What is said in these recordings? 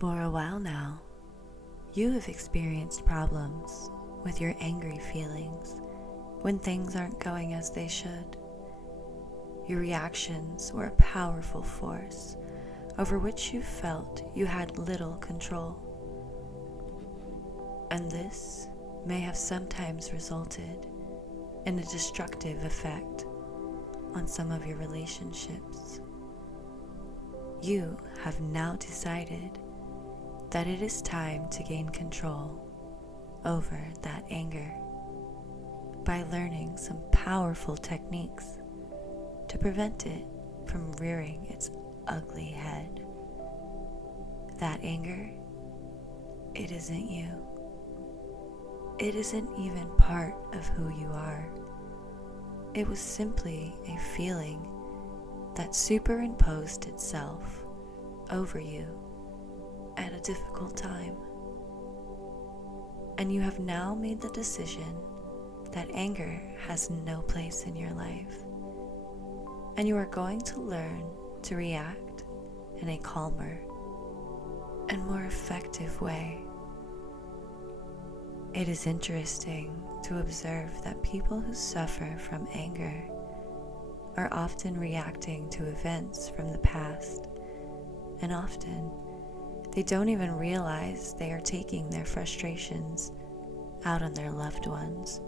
For a while now, you have experienced problems with your angry feelings when things aren't going as they should. Your reactions were a powerful force over which you felt you had little control. And this may have sometimes resulted in a destructive effect on some of your relationships. You have now decided that it is time to gain control over that anger by learning some powerful techniques to prevent it from rearing its ugly head. That anger, it isn't you. It isn't even part of who you are. It was simply a feeling that superimposed itself over you at a difficult time. And you have now made the decision that anger has no place in your life. And you are going to learn to react in a calmer and more effective way. It is interesting to observe that people who suffer from anger are often reacting to events from the past, and often they don't even realize they are taking their frustrations out on their loved ones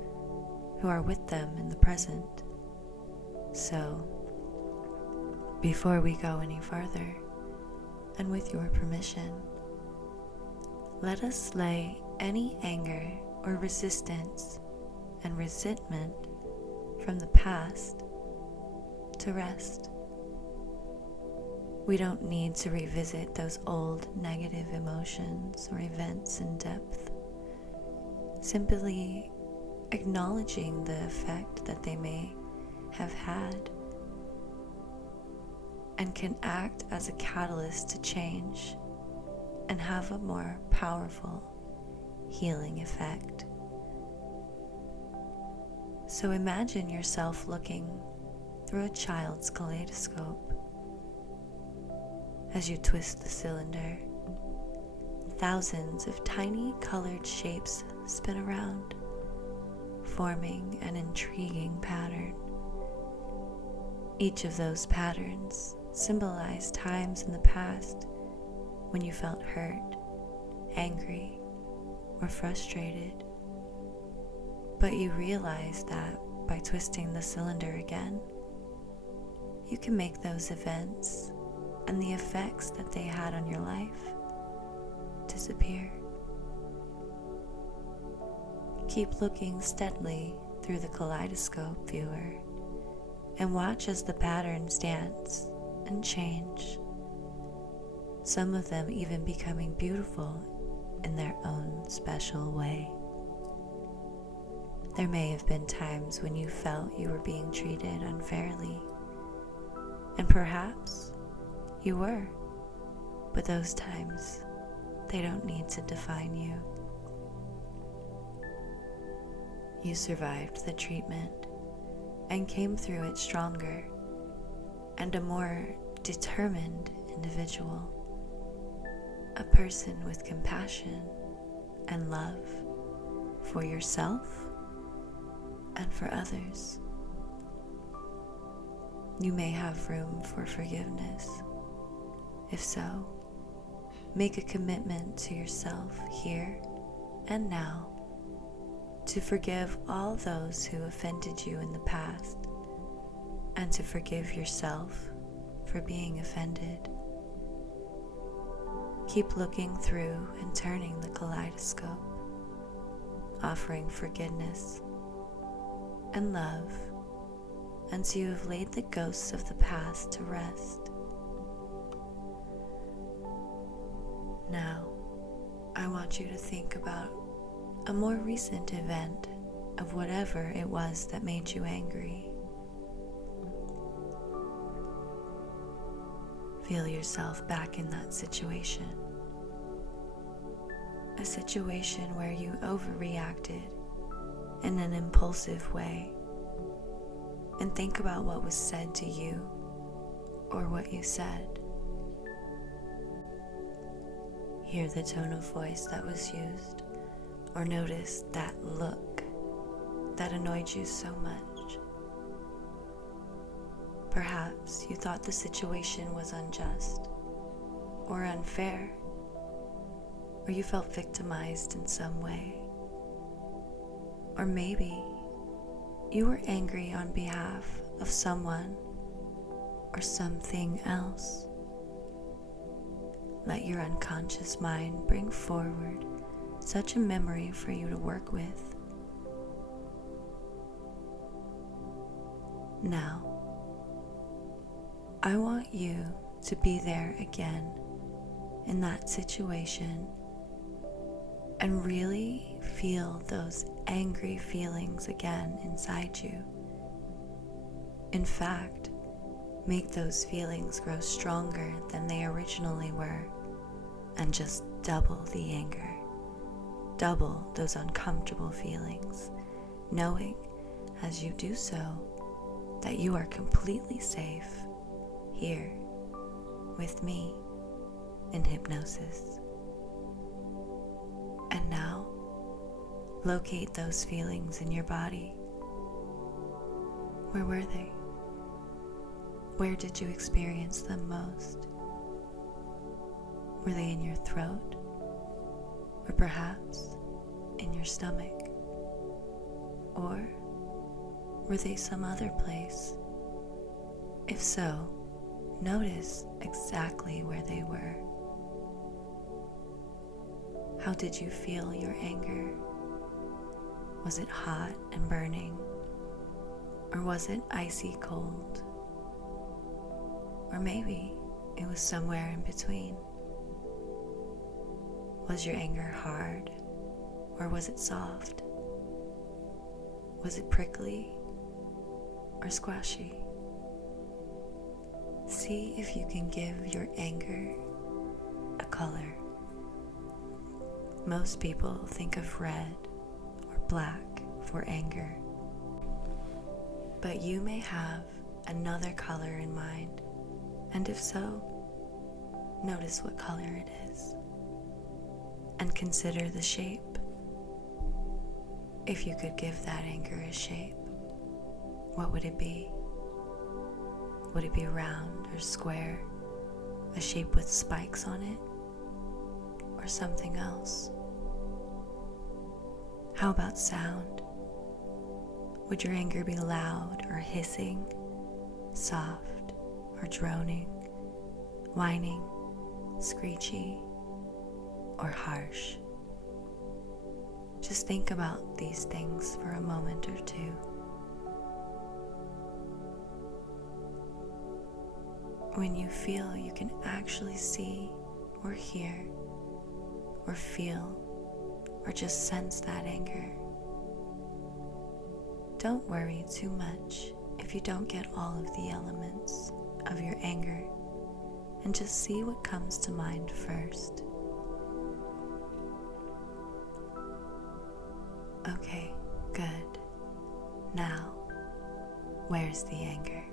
who are with them in the present. So, before we go any further, and with your permission, let us lay any anger or resistance and resentment from the past to rest. We don't need to revisit those old negative emotions or events in depth. Simply acknowledging the effect that they may have had and can act as a catalyst to change and have a more powerful healing effect. So imagine yourself looking through a child's kaleidoscope. As you twist the cylinder, thousands of tiny colored shapes spin around, forming an intriguing pattern. Each of those patterns symbolize times in the past when you felt hurt, angry, or frustrated. But you realize that by twisting the cylinder again, you can make those events and the effects that they had on your life disappear. Keep looking steadily through the kaleidoscope, viewer, and watch as the patterns dance and change, some of them even becoming beautiful in their own special way. There may have been times when you felt you were being treated unfairly, and perhaps you were, but those times, they don't need to define you. You survived the treatment and came through it stronger and a more determined individual, a person with compassion and love for yourself and for others. You may have room for forgiveness. If so, make a commitment to yourself here and now to forgive all those who offended you in the past and to forgive yourself for being offended. Keep looking through and turning the kaleidoscope, offering forgiveness and love until you have laid the ghosts of the past to rest. Now, I want you to think about a more recent event of whatever it was that made you angry. Feel yourself back in that situation. A situation where you overreacted in an impulsive way. And think about what was said to you or what you said. hear the tone of voice that was used, or notice that look that annoyed you so much. Perhaps you thought the situation was unjust or unfair, or you felt victimized in some way. Or maybe you were angry on behalf of someone or something else. Let your unconscious mind bring forward such a memory for you to work with. Now, I want you to be there again in that situation and really feel those angry feelings again inside you. In fact, make those feelings grow stronger than they originally were, and just double the anger, double those uncomfortable feelings, knowing as you do so that you are completely safe here with me in hypnosis. And now, locate those feelings in your body. Where were they? Where did you experience them most? Were they in your throat? Or perhaps in your stomach? Or were they some other place? If so, notice exactly where they were. How did you feel your anger? Was it hot and burning? Or was it icy cold? Or maybe it was somewhere in between. Was your anger hard, or was it soft? Was it prickly or squashy? See if you can give your anger a color. Most people think of red or black for anger, but you may have another color in mind, and if so, notice what color it is, and consider the shape. If you could give that anger a shape, what would it be? Would it be round or square, a shape with spikes on it, or something else? How about sound? Would your anger be loud or hissing, soft or droning, whining, screechy, or harsh? Just think about these things for a moment or two. When you feel you can actually see or hear or feel or just sense that anger, don't worry too much if you don't get all of the elements of your anger, and just see what comes to mind first. Okay, good. Now, where's the anger?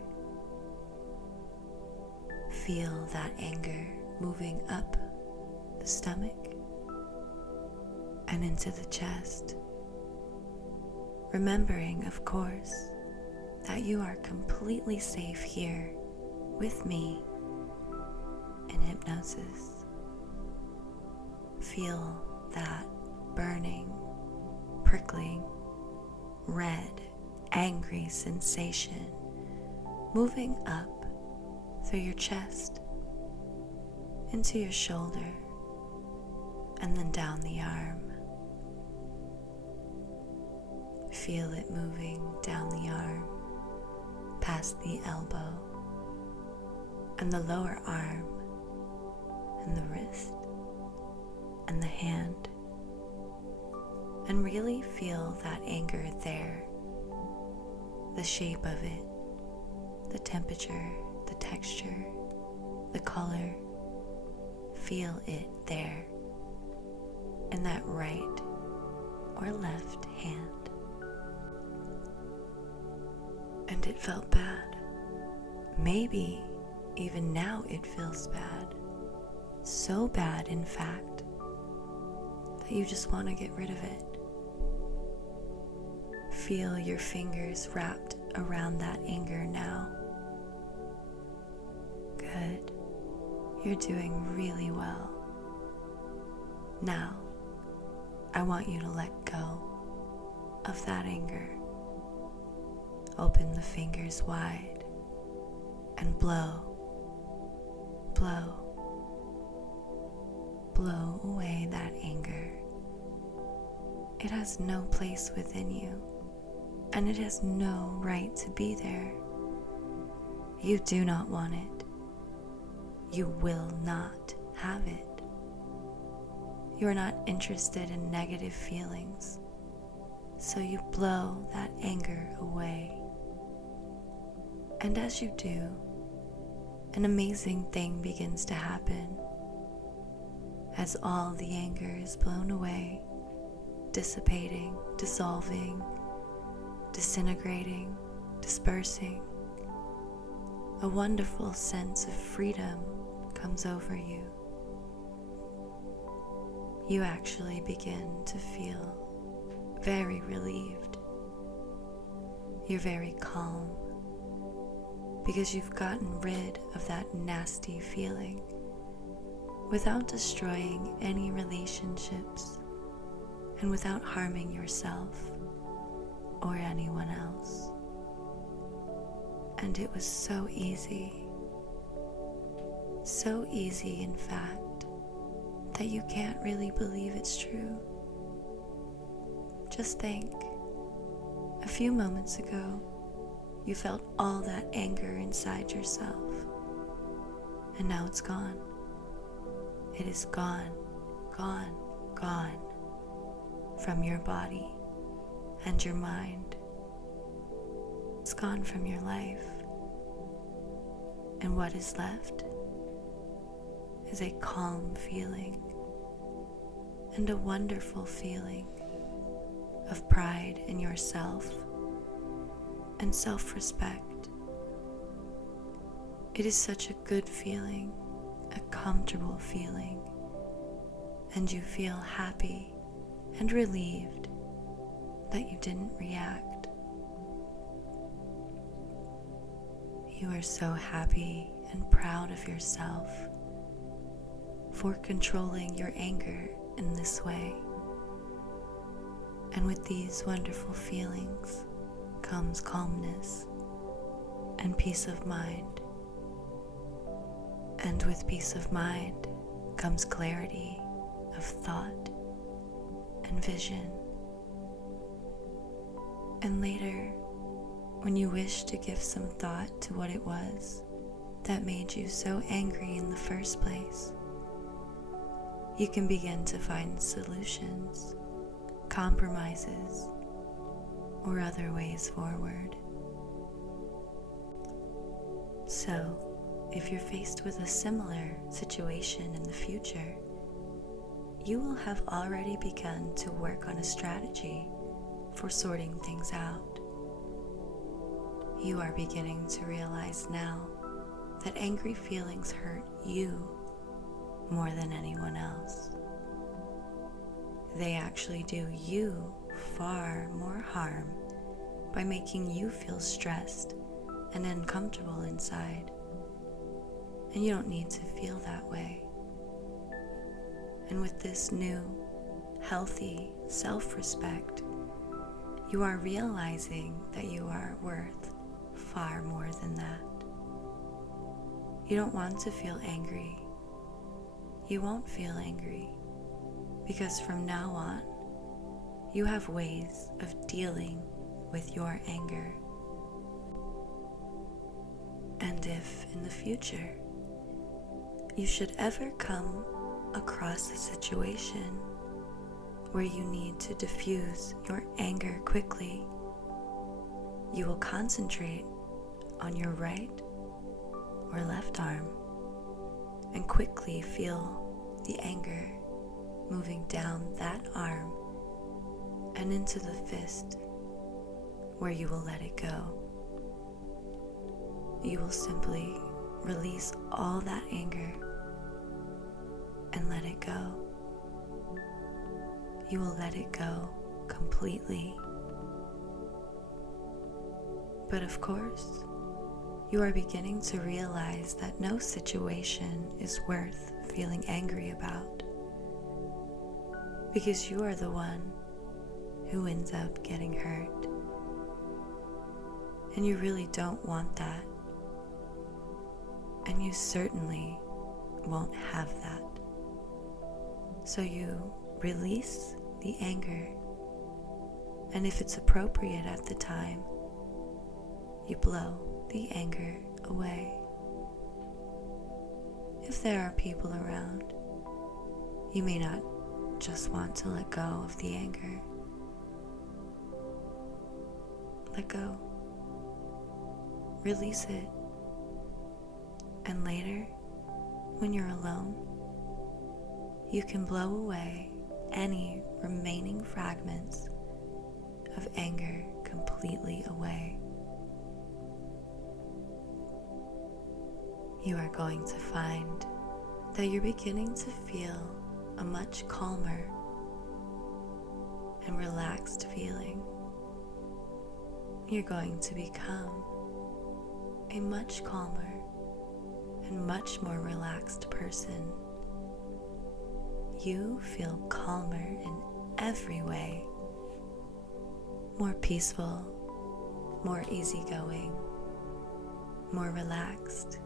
Feel that anger moving up the stomach and into the chest, remembering, of course, that you are completely safe here with me in hypnosis. Feel that burning, prickling, red, angry sensation moving up through your chest, into your shoulder, and then down the arm. Feel it moving down the arm, past the elbow, and the lower arm, and the wrist, and the hand. And really feel that anger there, the shape of it, the temperature, the texture, the color. Feel it there in that right or left hand. And it felt bad. Maybe even now it feels bad. So bad, in fact, that you just want to get rid of it. Feel your fingers wrapped around that anger now. Good. You're doing really well. Now, I want you to let go of that anger. Open the fingers wide and blow, blow, blow away that anger. It has no place within you, and it has no right to be there. You do not want it. You will not have it. You are not interested in negative feelings, so you blow that anger away. And as you do, an amazing thing begins to happen. As all the anger is blown away, dissipating, dissolving, disintegrating, dispersing, a wonderful sense of freedom comes over you. You actually begin to feel very relieved. You're very calm because you've gotten rid of that nasty feeling without destroying any relationships and without harming yourself or anyone else. And it was so easy in fact, that you can't really believe it's true. Just think, a few moments ago, you felt all that anger inside yourself, and now it's gone. It is gone, gone, gone from your body and your mind. It's gone from your life. And what is left is a calm feeling and a wonderful feeling of pride in yourself and self-respect. It is such a good feeling, a comfortable feeling, and you feel happy and relieved that you didn't react. You are so happy and proud of yourself for controlling your anger in this way. And with these wonderful feelings comes calmness and peace of mind. And with peace of mind comes clarity of thought and vision. And later, when you wish to give some thought to what it was that made you so angry in the first place, you can begin to find solutions, compromises, or other ways forward. So, if you're faced with a similar situation in the future, you will have already begun to work on a strategy for sorting things out. You are beginning to realize now that angry feelings hurt you more than anyone else. They actually do you far more harm by making you feel stressed and uncomfortable inside. And you don't need to feel that way. And with this new, healthy self-respect, you are realizing that you are worth far more than that. You don't want to feel angry. You won't feel angry, because from now on, you have ways of dealing with your anger. And if in the future you should ever come across a situation where you need to diffuse your anger quickly, you will concentrate on your right or left arm and quickly feel the anger moving down that arm and into the fist, where you will let it go. You will simply release all that anger and let it go. you will let it go completely. But of course, you are beginning to realize that no situation is worth feeling angry about, because you are the one who ends up getting hurt. And you really don't want that. And you certainly won't have that. So you release the anger, and if it's appropriate at the time, you blow the anger away. If there are people around, you may not just want to let go of the anger. Let go. Release it. And later, when you're alone, you can blow away any remaining fragments of anger completely away. You are going to find that you're beginning to feel a much calmer and relaxed feeling. You're going to become a much calmer and much more relaxed person. You feel calmer in every way, more peaceful, more easygoing, more relaxed,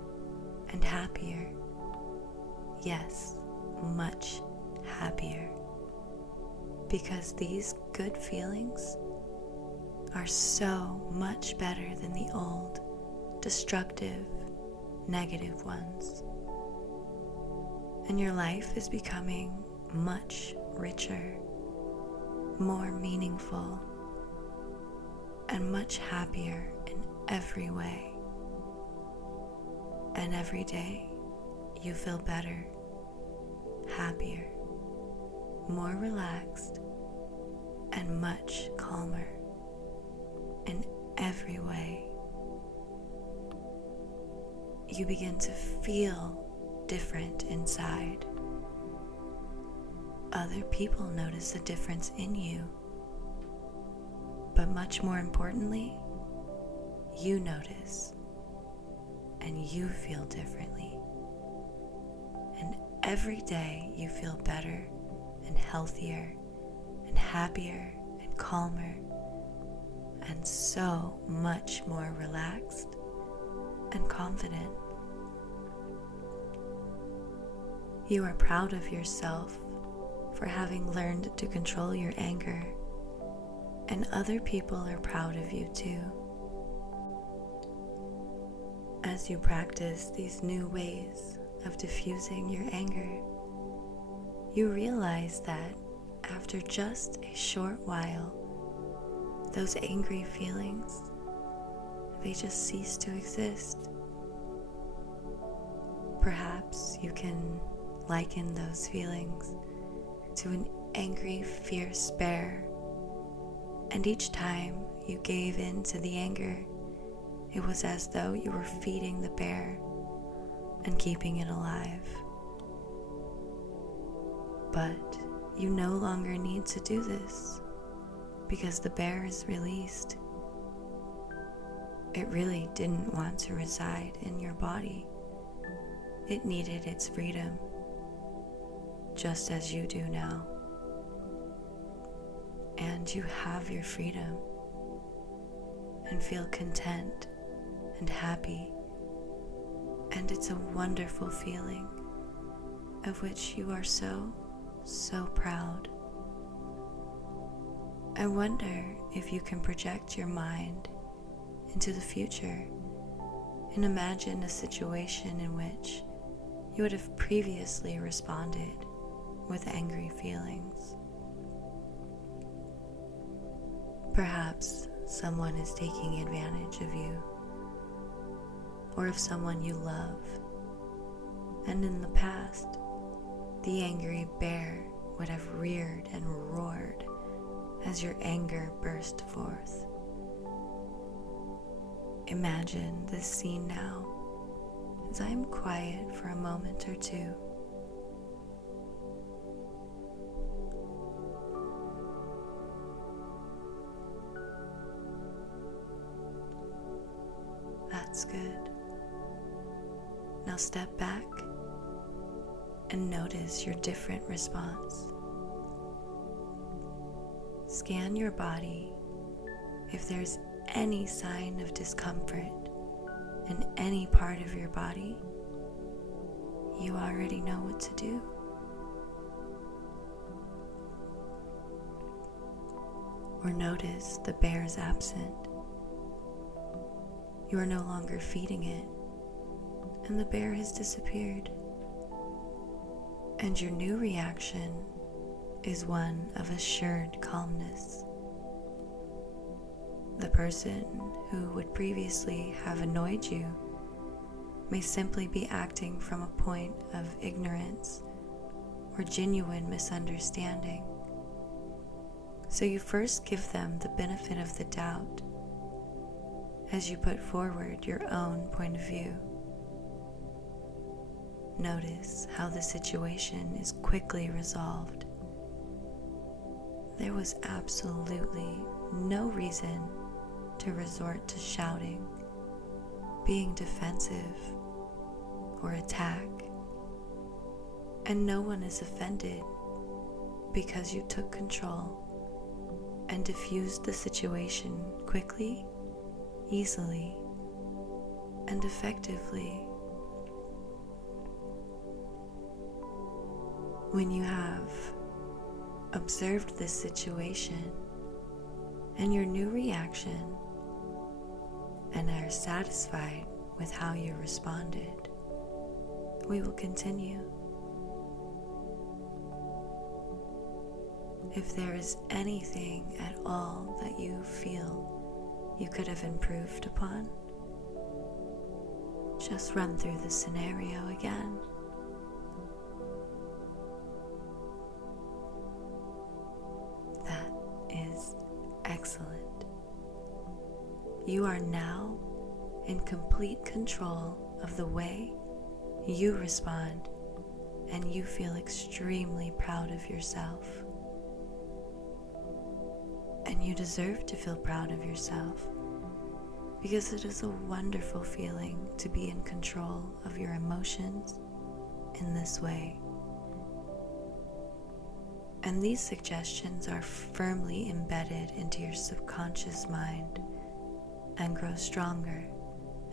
and happier. Yes, much happier. Because these good feelings are so much better than the old, destructive, negative ones. And your life is becoming much richer, more meaningful, and much happier in every way. And every day you feel better, happier, more relaxed, and much calmer in every way. You begin to feel different inside. Other people notice a difference in you. But much more importantly, you notice and you feel differently. And every day you feel better and healthier and happier and calmer and so much more relaxed and confident. You are proud of yourself for having learned to control your anger, and other people are proud of you too. As you practice these new ways of diffusing your anger, you realize that after just a short while, those angry feelings, they just cease to exist. Perhaps you can liken those feelings to an angry, fierce bear, and each time you gave in to the anger, it was as though you were feeding the bear and keeping it alive. But you no longer need to do this because the bear is released. It really didn't want to reside in your body. It needed its freedom, just as you do now. And you have your freedom and feel content and happy, and it's a wonderful feeling of which you are so proud. I wonder if you can project your mind into the future and imagine a situation in which you would have previously responded with angry feelings. Perhaps someone is taking advantage of you, or of someone you love, and in the past, the angry bear would have reared and roared as your anger burst forth. Imagine this scene now as I am quiet for a moment or two. Now step back and notice your different response. Scan your body. If there's any sign of discomfort in any part of your body, you already know what to do. Or notice the bear is absent. You are no longer feeding it, and the bear has disappeared. And your new reaction is one of assured calmness. The person who would previously have annoyed you may simply be acting from a point of ignorance or genuine misunderstanding. So you first give them the benefit of the doubt as you put forward your own point of view. Notice how the situation is quickly resolved. There was absolutely no reason to resort to shouting, being defensive, or attack, and no one is offended because you took control and diffused the situation quickly, easily, and effectively. When you have observed this situation and your new reaction and are satisfied with how you responded, we will continue. If there is anything at all that you feel you could have improved upon, just run through the scenario again. That is excellent. You are now in complete control of the way you respond, and you feel extremely proud of yourself. And you deserve to feel proud of yourself, because it is a wonderful feeling to be in control of your emotions in this way. And these suggestions are firmly embedded into your subconscious mind and grow stronger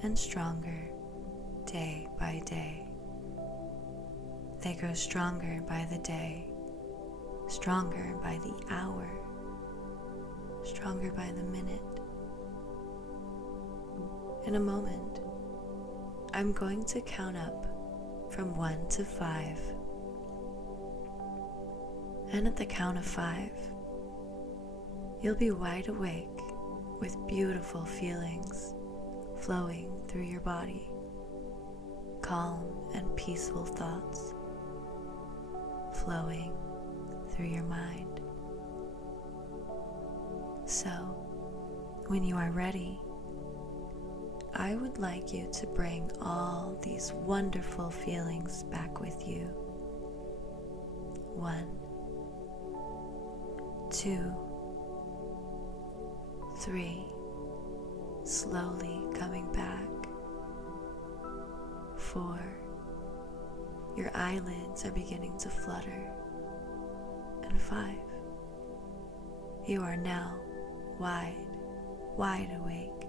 and stronger day by day. They grow stronger by the day, stronger by the hour, stronger by the minute. In a moment, I'm going to count up from 1 to 5. And at the count of 5, you'll be wide awake with beautiful feelings flowing through your body, calm and peaceful thoughts flowing through your mind. So, when you are ready, I would like you to bring all these wonderful feelings back with you. 1, 2, 3, slowly coming back. 4, your eyelids are beginning to flutter. And 5, you are now wide awake.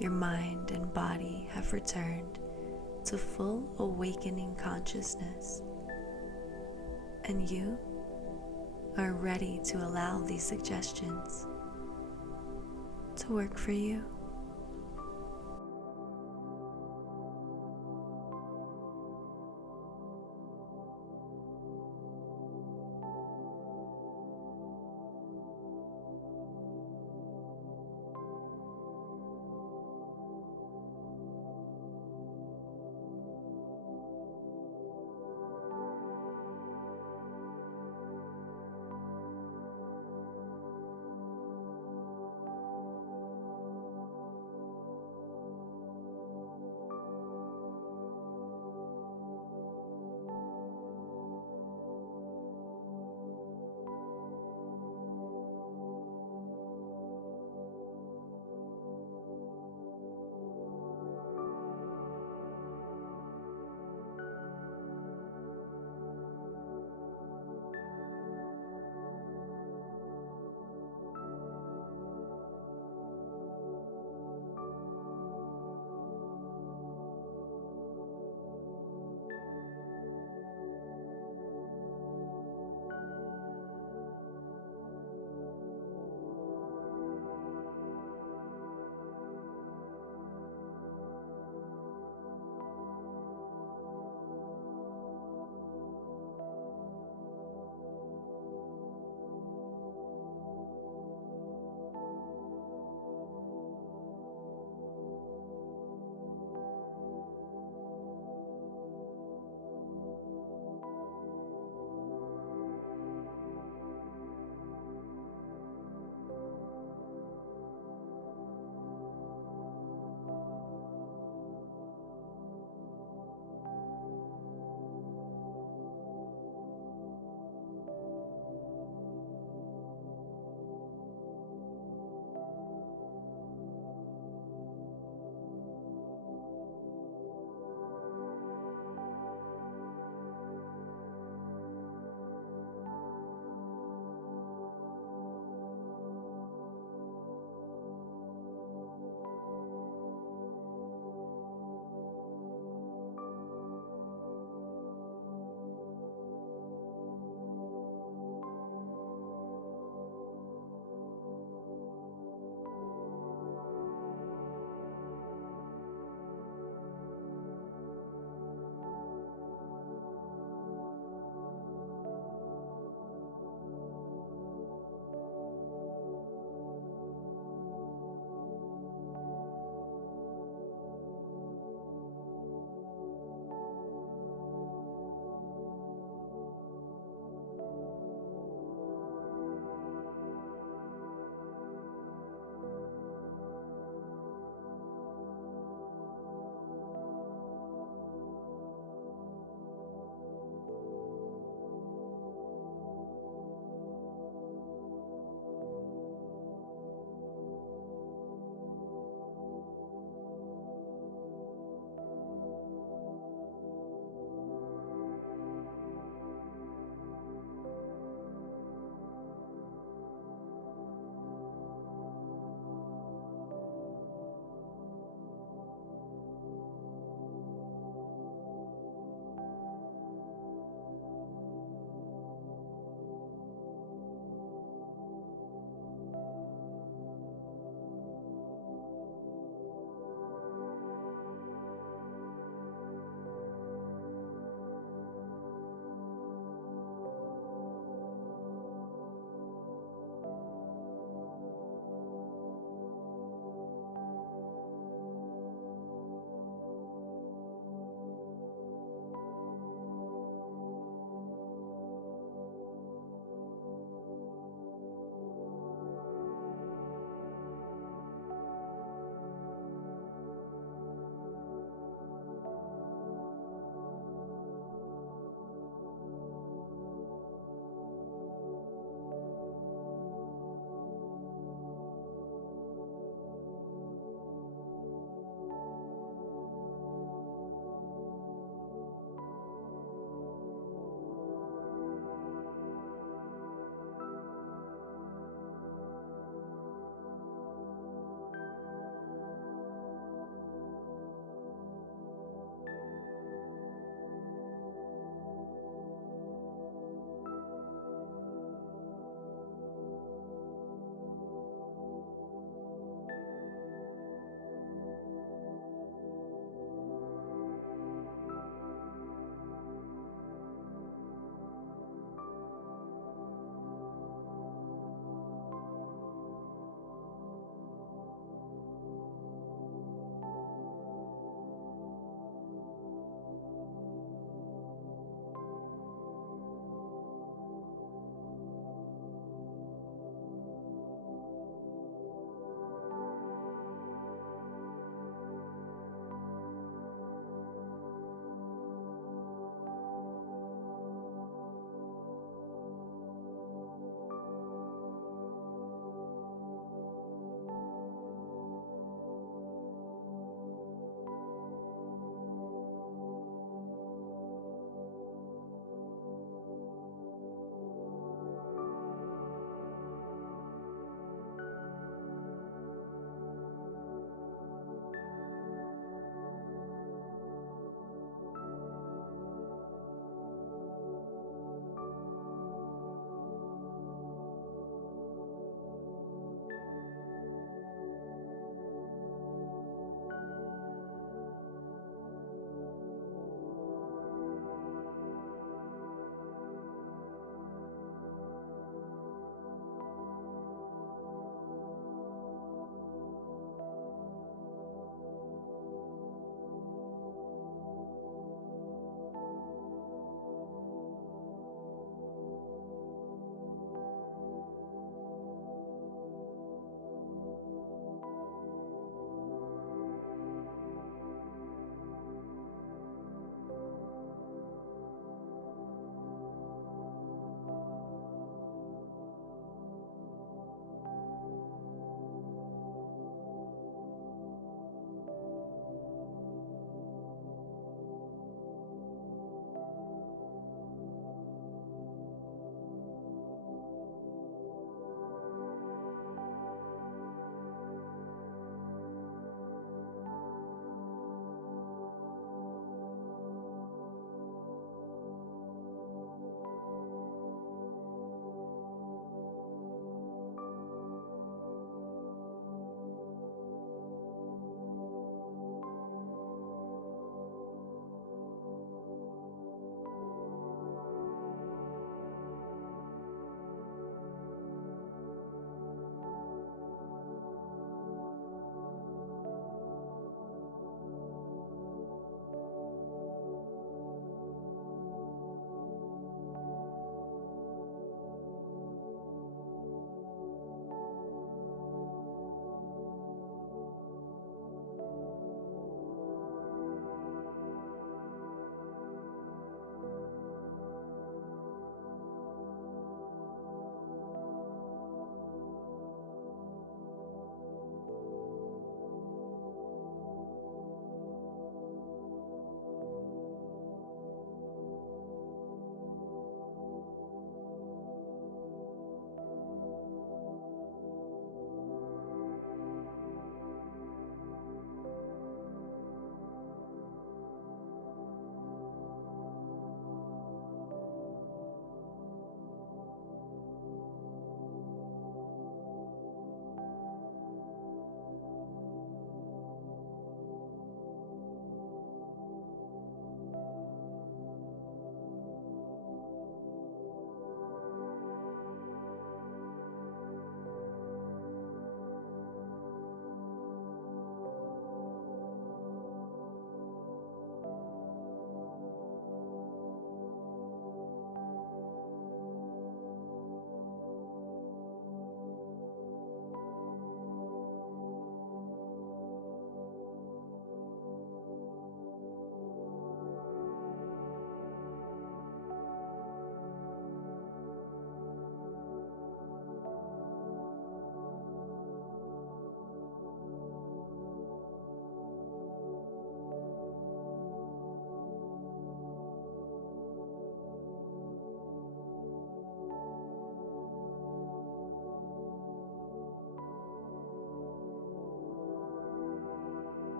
Your mind and body have returned to full awakening consciousness, and you are ready to allow these suggestions to work for you.